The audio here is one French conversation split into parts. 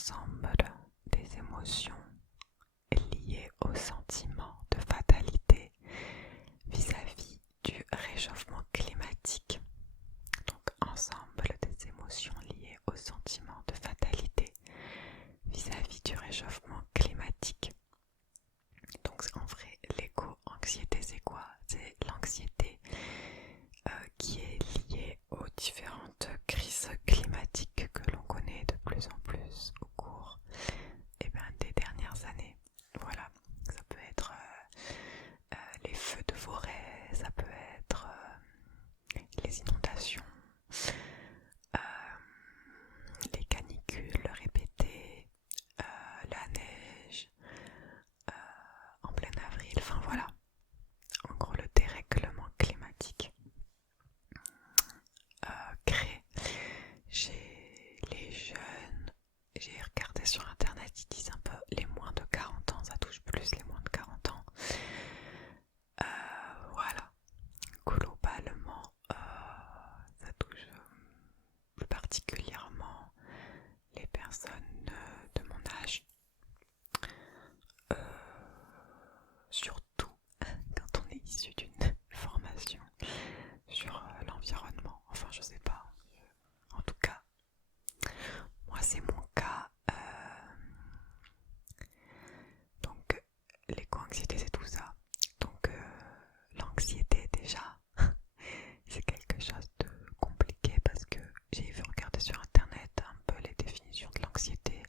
ensemble des émotions liées au sentiment de fatalité vis-à-vis du réchauffement climatique. Donc ensemble des émotions liées au sentiment de fatalité vis-à-vis du réchauffement climatique. Donc en vrai, l'éco-anxiété c'est quoi? C'est l'anxiété qui est liée aux différentes crises climatiques que l'on connaît de plus en plus au cours des dernières années. Voilà, ça peut être les feux de forêt, ça peut être les inondations, les canicules répétées, la neige en plein avril, enfin voilà, en gros le dérèglement climatique crée chez les jeunes, j'ai regardé sur internet, ils disent un peu les moins de 40 ans, ça touche plus les moins de 40 ans. Voilà, globalement, ça touche plus particulièrement les personnes de mon âge. Surtout quand on est issu d'une formation sur l'environnement. Enfin, je sais pas. En tout cas, moi c'est mon cas. Donc, l'éco-anxiété c'est tout ça. Donc, l'anxiété déjà, c'est quelque chose de compliqué parce que j'ai vu regarder sur internet un peu les définitions de l'anxiété.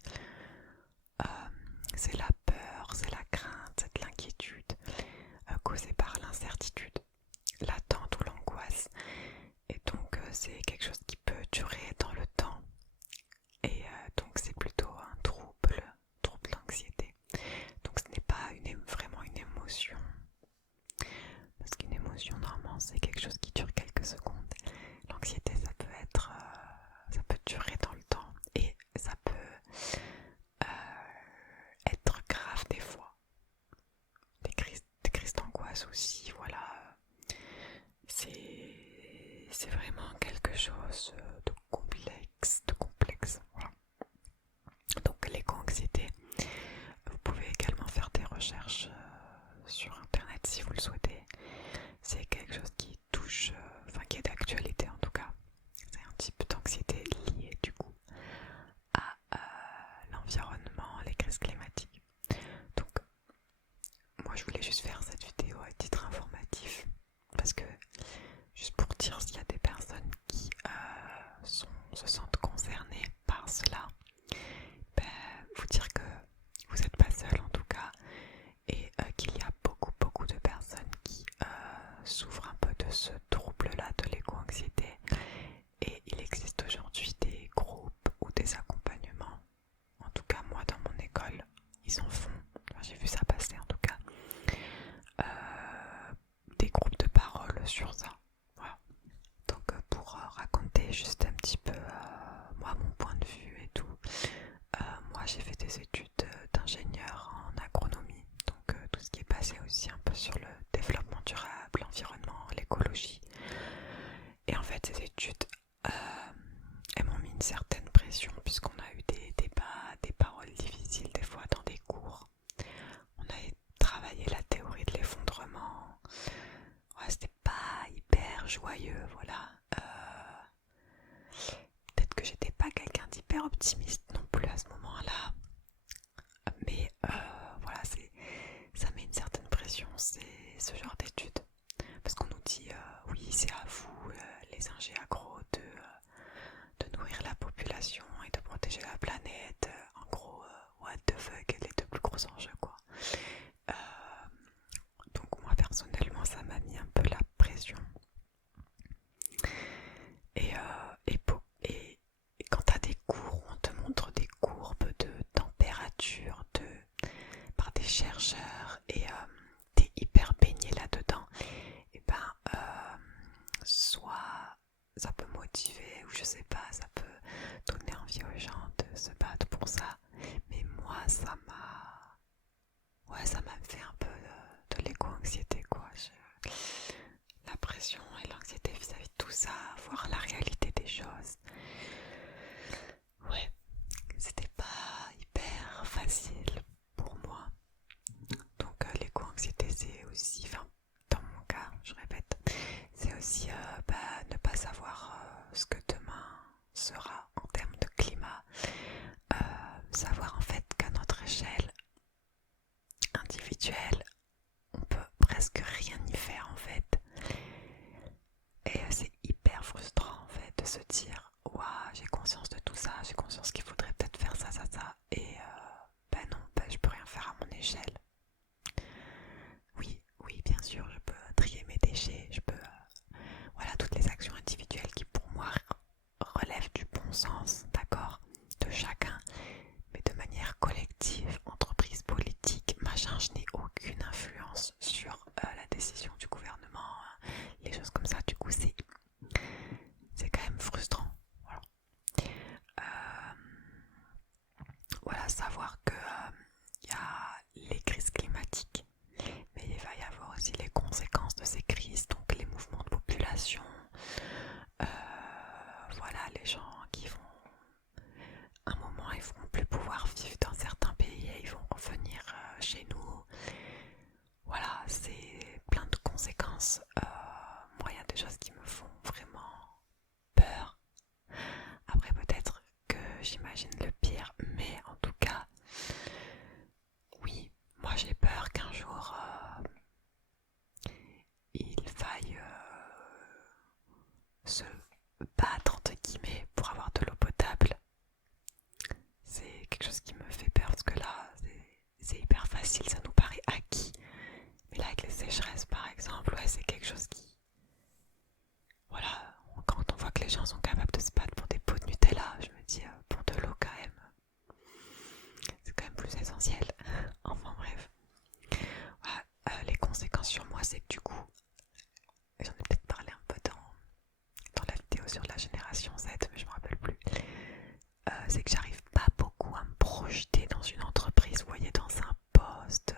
C'est la peur, c'est la crainte, c'est de l'inquiétude causée par l'incertitude, l'attente ou l'angoisse. Et donc c'est quelque chose qui peut durer dans le temps. Et donc c'est plutôt un trouble d'anxiété. Donc ce n'est pas vraiment une émotion. Parce qu'une émotion normalement c'est quelque chose qui dure quelques secondes. L'anxiété ça peut durer dans le temps et ça peut être grave des fois. Des crises d'angoisse aussi, voilà. C'est vraiment quelque chose de complexe, voilà. Donc l'éco-anxiété, vous pouvez également faire des recherches sur internet si vous le souhaitez. C'est quelque chose qui touche, qui est d'actualité en tout cas. C'est un type d'anxiété lié du coup à l'environnement, les crises climatiques. Donc moi je voulais juste faire cette vidéo à titre informatif parce que juste pour dire s'il y a des personnes qui se sentent concernées par cela, vous dire que vous n'êtes pas seul en tout cas et qu'il y a beaucoup de personnes qui souffrent un peu de ce trouble-là de l'éco-anxiété et il existe aujourd'hui des groupes ou des accompagnements. En tout cas moi dans mon école ils en font, enfin, j'ai vu ça passer en tout cas, des groupes de parole sur ça. Voilà. Donc pour raconter juste un petit peu moi mon point de vue et tout, moi j'ai fait des études d'ingénieur en agronomie, donc tout ce qui est passé aussi un peu sur le développement durable, l'environnement, l'écologie. Et en fait ces études elles m'ont mis une certaine pression puisqu'on a eu des débats, des paroles difficiles des fois dans des cours. On a travaillé la théorie de l'effondrement. Ouais, c'était pas hyper joyeux, voilà. Peut-être que j'étais pas quelqu'un d'hyper optimiste non plus à ce moment-là. Mais voilà, ça met une certaine pression, c'est ce genre d'études. Parce qu'on nous dit, oui, c'est à vous, les ingés agro, de nourrir la population et de protéger la planète. En gros, what the fuck, les deux plus gros enjeux, quoi. Donc moi personnellement ça m'a mis un peu la pression et quand t'as des cours où on te montre des courbes de température par des chercheurs et t'es hyper baigné là-dedans, et soit ça peut motiver ou je sais pas, ça peut donner envie aux gens de se battre pour ça, mais moi ça m'a fait un peu de l'éco-anxiété quoi. La pression et l'anxiété vis-à-vis de tout ça, voir la réalité des choses. Ouais, c'était échelle. Oui, oui, bien sûr, je peux trier mes déchets, je peux... voilà, toutes les actions individuelles qui pour moi relèvent du bon sens, d'accord, de chacun. Mais de manière collective, entreprise, politique, machin, je n'ai aucune influence sur la décision du gouvernement, les choses comme ça. Du coup, c'est quand même frustrant. Voilà, voilà, savoir que y a les crises climatiques, mais il va y avoir aussi les conséquences de ces crises, donc les mouvements de population. Voilà, les gens qui vont un moment ils vont plus pouvoir vivre dans certains pays et ils vont revenir chez nous. Voilà, c'est plein de conséquences. Moi, il y a des choses qui me font vraiment peur. Après, peut-être que j'imagine le pire, mais en tout cas, oui, moi j'ai peur qu'un jour il faille se battre entre guillemets pour avoir de l'eau potable. C'est quelque chose qui me fait peur parce que là, c'est hyper facile, ça nous paraît acquis. Mais là, avec les sécheresses par exemple, ouais, c'est quelque chose qui... Voilà, quand on voit que les gens sont capables de se battre pour des pots de Nutella, je me dis, pour de l'eau quand même, c'est quand même plus essentiel. Enfin bref. Voilà, les conséquences sur moi, c'est que du coup, j'en ai peut-être parlé un peu dans la vidéo sur la génération Z, mais je me rappelle plus. C'est que j'arrive pas beaucoup à me projeter dans une entreprise, vous voyez, dans un poste.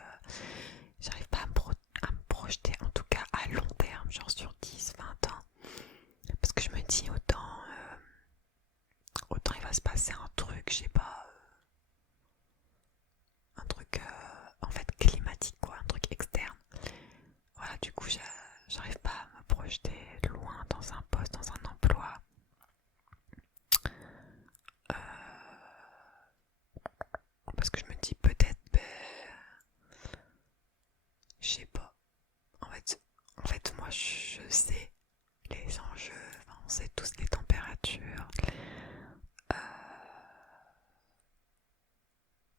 J'arrive pas à me projeter, en tout cas à long terme, genre sur 10, 20 ans. Parce que je me dis, autant il va se passer un truc, je sais pas, un truc en fait climatique, quoi, un truc externe. Voilà, du coup, j'arrive pas à me projeter loin dans un poste, dans un emploi. Parce que je me dis peut-être, je sais pas. En fait, moi, je sais les enjeux, enfin, on sait tous les températures.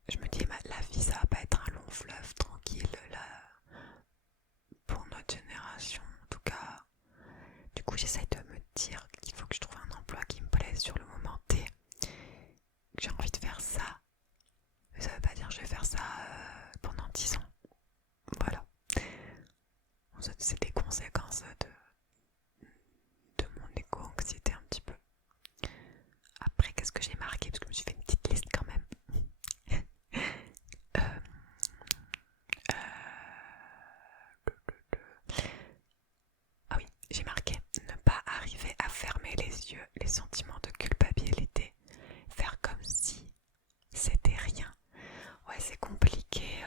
Je me dis, la vie, ça va pas être un long fleuve tranquille, là, pour notre génération, en tout cas. Du coup, j'essaie de me dire qu'il faut que je trouve un emploi qui me plaise sur le moment T. J'ai envie de faire ça. Mais ça veut pas dire que je vais faire ça pendant 10 ans. Voilà. C'est des conséquences de mon éco-anxiété un petit peu. Après, qu'est-ce que j'ai marqué? Parce que je me suis fait une petite liste quand même. Ah oui, j'ai marqué ne pas arriver à fermer les yeux, les sentiments de culpabilité, faire comme si c'était rien. Ouais, c'est compliqué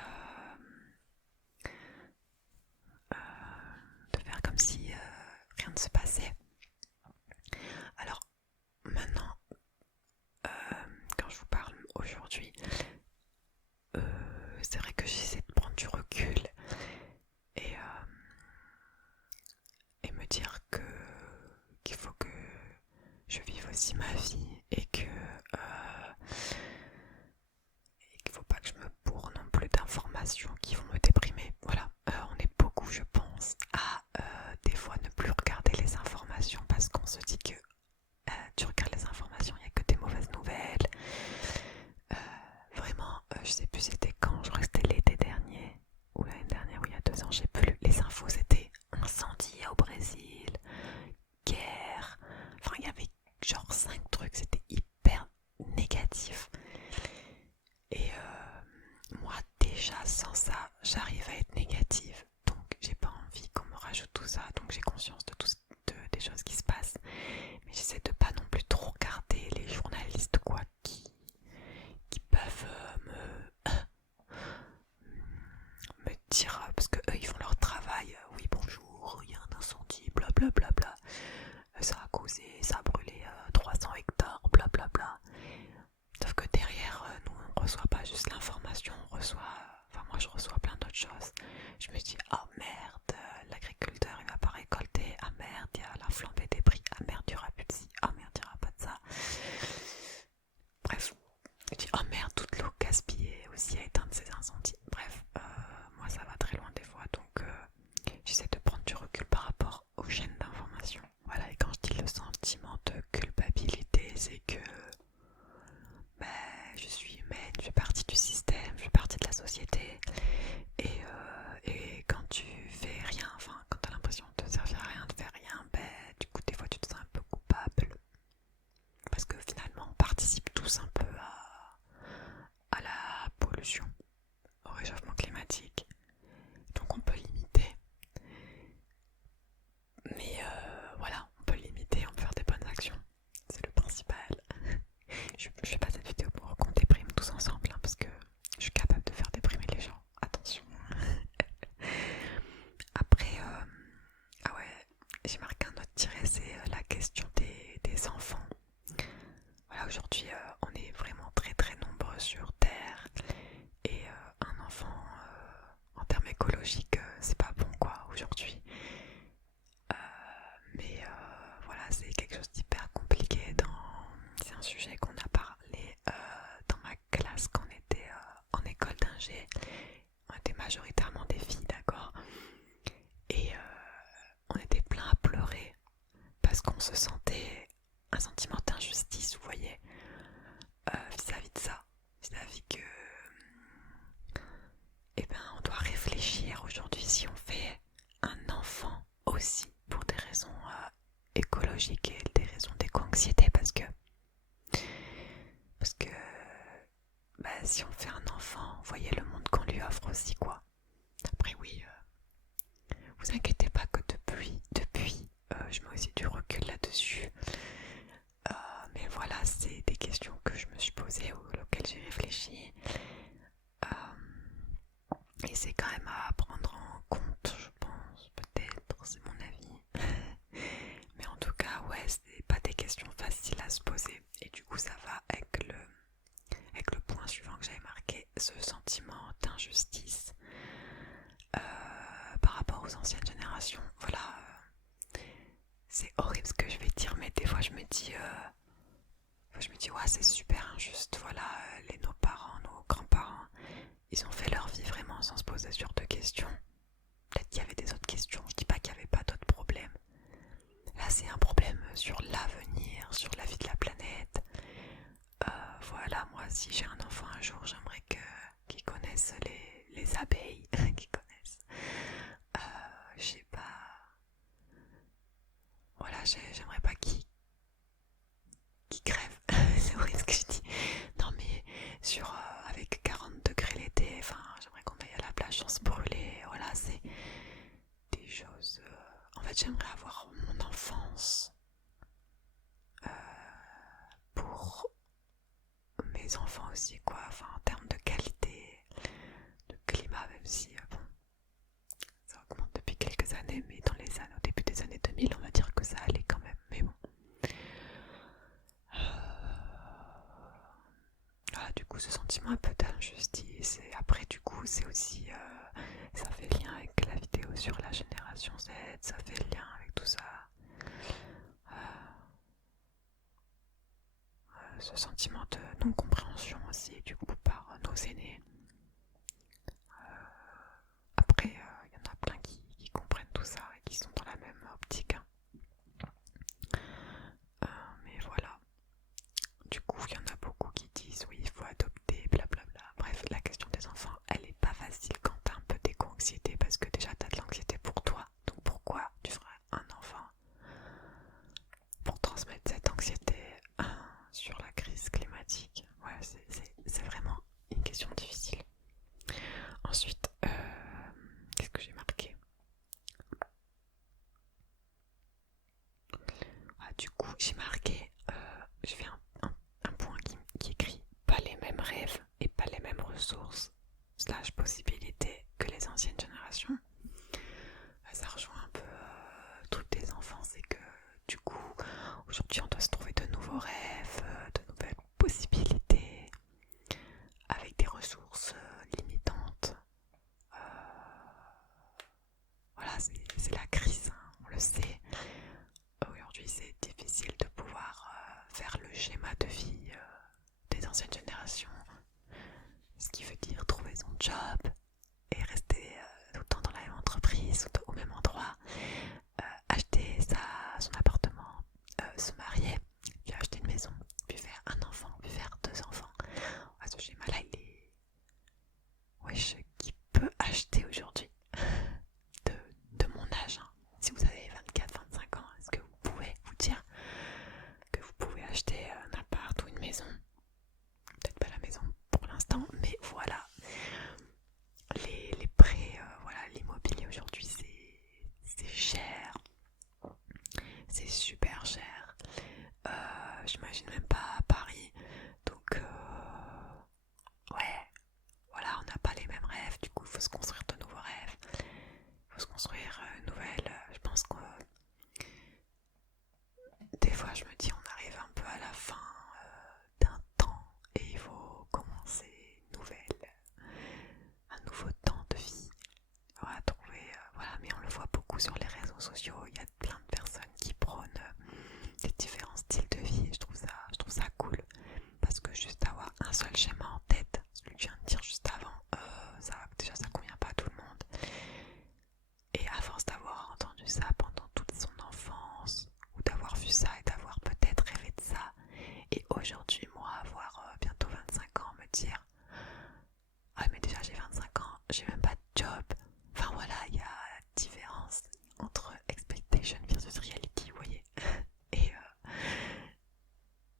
de faire comme si rien ne se passait. Alors maintenant, quand je vous parle aujourd'hui, c'est vrai que j'essaie de prendre du recul et me dire qu'il faut que je vive aussi ma vie et qu'il faut pas que je me bourre non plus d'informations qui vont me déprimer. Voilà, on est beaucoup, je pense, à des fois ne plus regarder les informations parce qu'on se dit que tu regardes les informations, il n'y a que des mauvaises nouvelles. Vraiment, je sais plus c'était quand, je crois que c'était l'été dernier ou l'année dernière ou il y a 2 ans, je sais plus. Les infos c'était incendie au Brésil, guerre, enfin il y avait genre 5 trucs, c'était hyper négatif. Et moi déjà sans ça, j'arrive à être négative, donc j'ai pas envie qu'on me rajoute tout ça, donc j'ai conscience de des choses qui se passent, mais j'essaie de pas non plus trop regarder les journalistes quoi qui peuvent me dire, parce que eux ils font leur travail, oui bonjour, il y a un incendie, blablabla, bla, bla, bla. Ça a causé, ça a brûlé 300 hectares, blablabla. Bla, bla. Sauf que derrière, nous on reçoit pas juste l'information, on reçoit, enfin moi je reçois plein d'autres choses. Je me dis, oh merde, l'agriculteur il va pas récolter, ah merde, il y a la flambée des prix, ah merde, il y aura plus de ci, ah merde, il y aura pas de ça. Bref, je dis, oh merde, toute l'eau gaspillée aussi à éteindre ces incendies. Bref, moi ça va très loin des fois, donc j'essaie de prendre du recul par rapport aux chaînes d'information. Voilà, et quand je dis le sentiment de culpabilité, c'est que je suis humaine, je fais partie du système, je fais partie de la société, et quand tu fais rien, enfin quand t'as l'impression de te servir à rien, de faire rien, du coup des fois tu te sens un peu coupable, parce que finalement on participe tous un peu à la pollution, au réchauffement climatique, donc on peut limiter, mais voilà, on peut limiter, on peut faire des bonnes actions, c'est le principal. Je fais pas cette vidéo pour qu'on déprime tous ensemble, hein, parce que je suis capable de faire déprimer les gens, attention. Après, ah ouais, j'ai marqué un autre tiret, c'est la question des enfants. Voilà, aujourd'hui on est vraiment très très nombreux sur Terre, et un enfant en termes écologiques c'est pas bon quoi aujourd'hui. Mais voilà, c'est quelque chose d'hyper compliqué. C'est un sujet qu'on a parlé dans ma classe quand on était en école d'ingé. On était majoritairement des filles, d'accord, et on était plein à pleurer parce qu'on se sentait un sentiment d'injustice, vous voyez, vis-à-vis de ça, vis-à-vis que on doit réfléchir aujourd'hui si on fait un enfant aussi pour des raisons écologiques et des raisons d'éco-anxiété, parce que si on fait un enfant, voyez le monde qu'on lui offre aussi quoi. Après oui, vous inquiétez pas que depuis je mets aussi du recul là-dessus, mais voilà, c'est des questions que je me suis posées, auxquelles j'ai réfléchi, et c'est quand même à prendre en compte, je pense, peut-être, c'est mon avis. Mais en tout cas, ouais, c'est pas des questions faciles à se poser. Et du coup, ça va avec le point suivant que j'avais marqué, ce sentiment d'injustice par rapport aux anciennes générations. Voilà, c'est horrible ce que je vais dire, mais des fois je me dis ouais, c'est super injuste. Voilà, nos parents, nos grands-parents, ils ont fait leur vie vraiment sans se poser ce genre de questions. Peut-être qu'il y avait des autres questions, je dis pas qu'il n'y avait pas d'autres problèmes. Là, c'est un problème sur l'avenir, sur la vie de la planète. Voilà, moi, si j'ai un enfant un jour, j'aimerais qu'il connaisse les abeilles, qu'il connaisse. Je sais pas. Voilà, j'aimerais pas qu'il crève. C'est horrible ce que je dis. Non, mais avec 40 degrés l'été, enfin, j'aimerais qu'on aille à la plage sans se brûler. Voilà, c'est des choses. En fait, j'aimerais avoir mon enfance pour mes enfants aussi, quoi. Enfin, en termes de qualité, de climat, même si, bon, ça augmente depuis quelques années, mais au début des années 2000, on va dire que ça allait quand même, mais bon. Voilà, du coup, ce sentiment un peu d'injustice, et après, du coup, c'est aussi, ça fait lien avec la vidéo sur la génération Z, ça fait lien avec tout ça. Ce sentiment de non-compréhension aussi, du coup, par nos aînés. Après, il y en a plein qui comprennent tout ça et qui sont dans la même optique. Mais voilà. Du coup, il y en a beaucoup qui disent oui, il faut adopter, blablabla. Bref, la question des enfants, elle est pas facile quand t'as un peu d'éco-anxiété, parce que déjà t'as de l'anxiété pour toi. Donc pourquoi tu ferais un enfant pour transmettre cette anxiété sur la crise climatique? Ouais, c'est vraiment une question difficile. Ensuite, qu'est-ce que j'ai marqué? Du coup, j'ai marqué, je fais un point qui écrit pas les mêmes rêves et pas les mêmes ressources / possibilités que les anciennes générations. Ça rejoint un peu le truc des enfants, c'est que du coup, aujourd'hui on doit se trouver de nouveaux rêves, de nouvelles possibilités, avec des ressources limitantes. Voilà, c'est la crise, hein, on le sait. Aujourd'hui, c'est difficile de pouvoir faire le schéma de vie des anciennes générations. Ce qui veut dire dire ah mais déjà j'ai 25 ans, j'ai même pas de job. Enfin voilà, il y a différence entre expectation versus reality, vous voyez. Et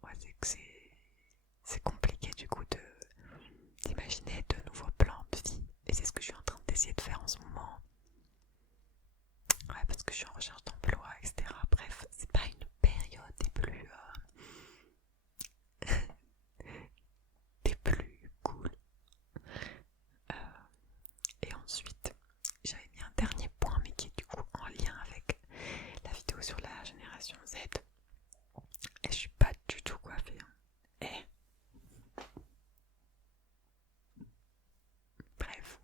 ouais, c'est que c'est compliqué du coup d'imaginer de nouveaux plans de vie. Et c'est ce que je suis en train d'essayer de faire en ce moment. Ouais, parce que je suis en recherche d'emploi, etc. Bref, c'est pas une période des plus cool. Et ensuite, j'avais mis un dernier point, mais qui est du coup en lien avec la vidéo sur la génération Z. Et je suis pas du tout coiffée. Et bref.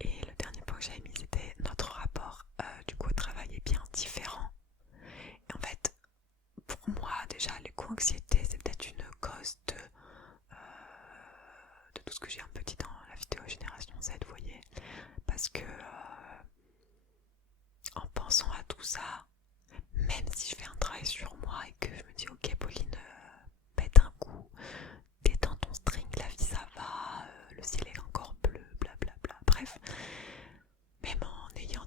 Et le dernier point que j'avais mis, c'était notre rapport du coup au travail est bien différent. Et en fait, pour moi, déjà, l'éco-anxiété, c'est peut-être une cause de tout ce que j'ai un peu dit dans la vidéo Génération Z, vous voyez. Parce que en pensant à tout ça, même si je fais un travail sur moi et que je me dis ok Pauline, pète un coup, détends ton string, la vie ça va, le ciel est encore bleu, blablabla, bref, même en ayant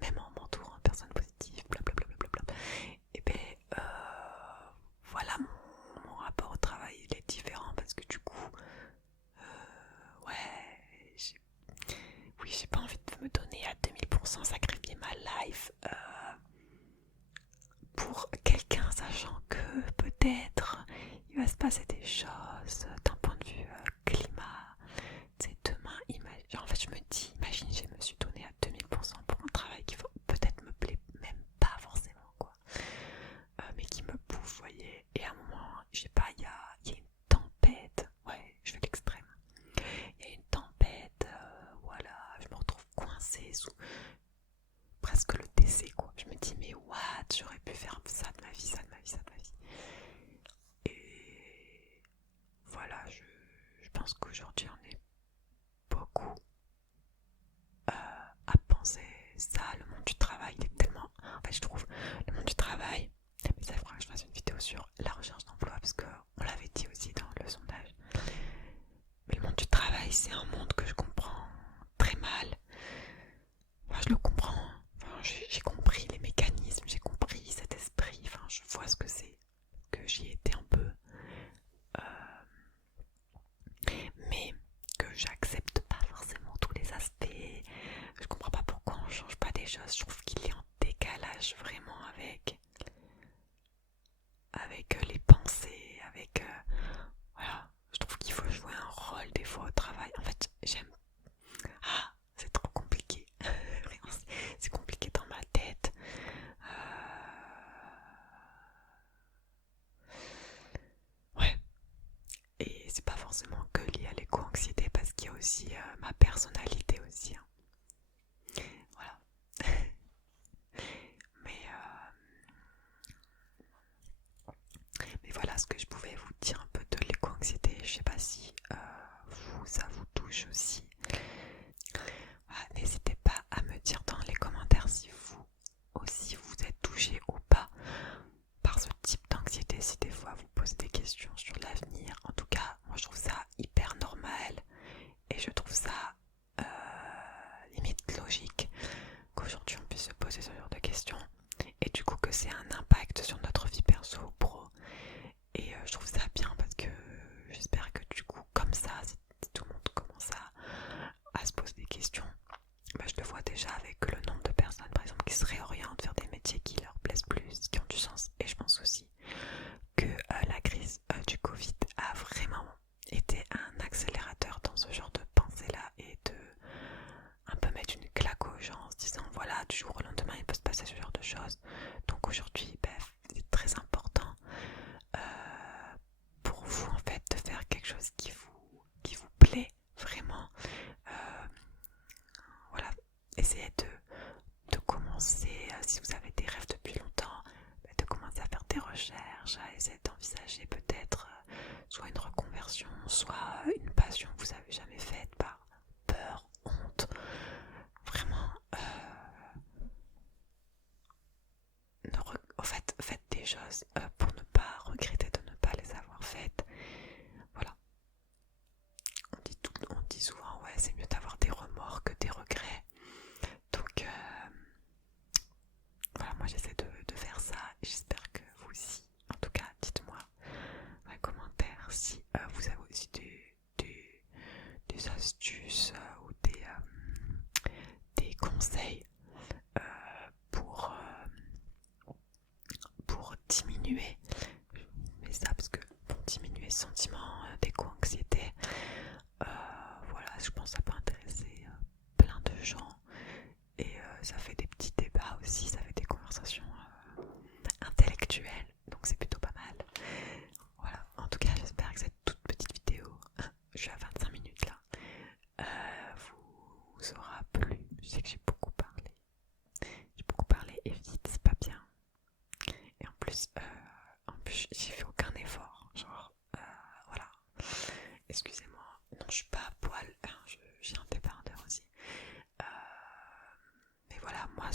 même en m'entourant de personnes positives, blablabla, et ben voilà, mon rapport au travail il est différent parce que du coup ouais, oui, j'ai pas envie de me donner à 2000%, sacrifier ma life pour quelqu'un, sachant que peut-être il va se passer des choses d'un point de vue climat. Tu sais, demain, en fait, je me dis, imagine, je me suis donné à 2000% pour un travail qui peut-être me plaît même pas forcément, quoi. Mais qui me bouffe, vous voyez. Et à un moment, je sais pas, il y a une tempête. Ouais, je fais l'extrême. Il y a une tempête, voilà, je me retrouve coincée sous presque le décès, quoi. Je me dis mais what, j'aurais pu faire ça de ma vie, ça de ma vie, ça de ma vie. Et voilà, je pense qu'aujourd'hui on est beaucoup à penser ça. Le monde du travail il est tellement, en fait je trouve le monde du travail, mais ça fera que je fasse une vidéo sur la recherche d'emploi parce que on l'avait dit aussi dans le sondage, mais le monde du travail c'est un monde que je comprends très mal. Enfin, je le comprends, enfin, j'ai compris les mécanismes, j'ai compris cet esprit, enfin, je vois ce que c'est, que j'y étais un peu, mais que j'accepte pas forcément tous les aspects. Je comprends pas pourquoi on change pas des choses. Je trouve qu'il est en décalage vraiment avec les pensées, avec voilà. Je trouve qu'il faut jouer un rôle des fois au travail. En fait, j'aime. Ah, c'est trop compliqué. Vraiment, c'est compliqué dans ma tête. Ouais. Et c'est pas forcément que lié à l'éco-anxiété parce qu'il y a aussi ma personnalité aussi. Hein. Voilà. Mais voilà ce que je pouvais vous dire un peu de l'éco-anxiété. Je sais pas si ça vous touche aussi. Voilà, n'hésitez pas à me dire dans les commentaires si vous aussi vous êtes touché ou pas par ce type d'anxiété, si des fois vous posez des questions sur l'avenir. En tout cas, moi je trouve ça hyper normal et je trouve ça limite logique qu'aujourd'hui on puisse se poser ce genre de questions et du coup que c'est un impact sur notre vie perso ou pro. Et je trouve ça bien parce que j'espère que du coup comme ça, si tout le monde commence à se poser des questions, bah, je le vois déjà avec le nombre de personnes par exemple qui se réorientent vers des métiers qui leur plaisent plus, qui ont du sens. Et je pense aussi que la crise du Covid a vraiment été un accélérateur dans ce genre de pensée là et de un peu mettre une claque aux gens en se disant voilà, du jour au lendemain il peut se passer ce genre de choses. Donc aujourd'hui c'est très important pour vous en fait de faire quelque chose qui vous plaît vraiment. Voilà, essayez de commencer, si vous avez des rêves depuis longtemps, de commencer à faire des recherches, à essayer d'envisager peut-être soit une reconversion, soit une passion que vous n'avez jamais faite par peur, honte. Vraiment, en fait, faites des choses pour ne pas regretter de ne pas les avoir faites. Voilà. excusez-moi, non je suis pas à poil, j'ai un débardeur aussi. Mais voilà, moi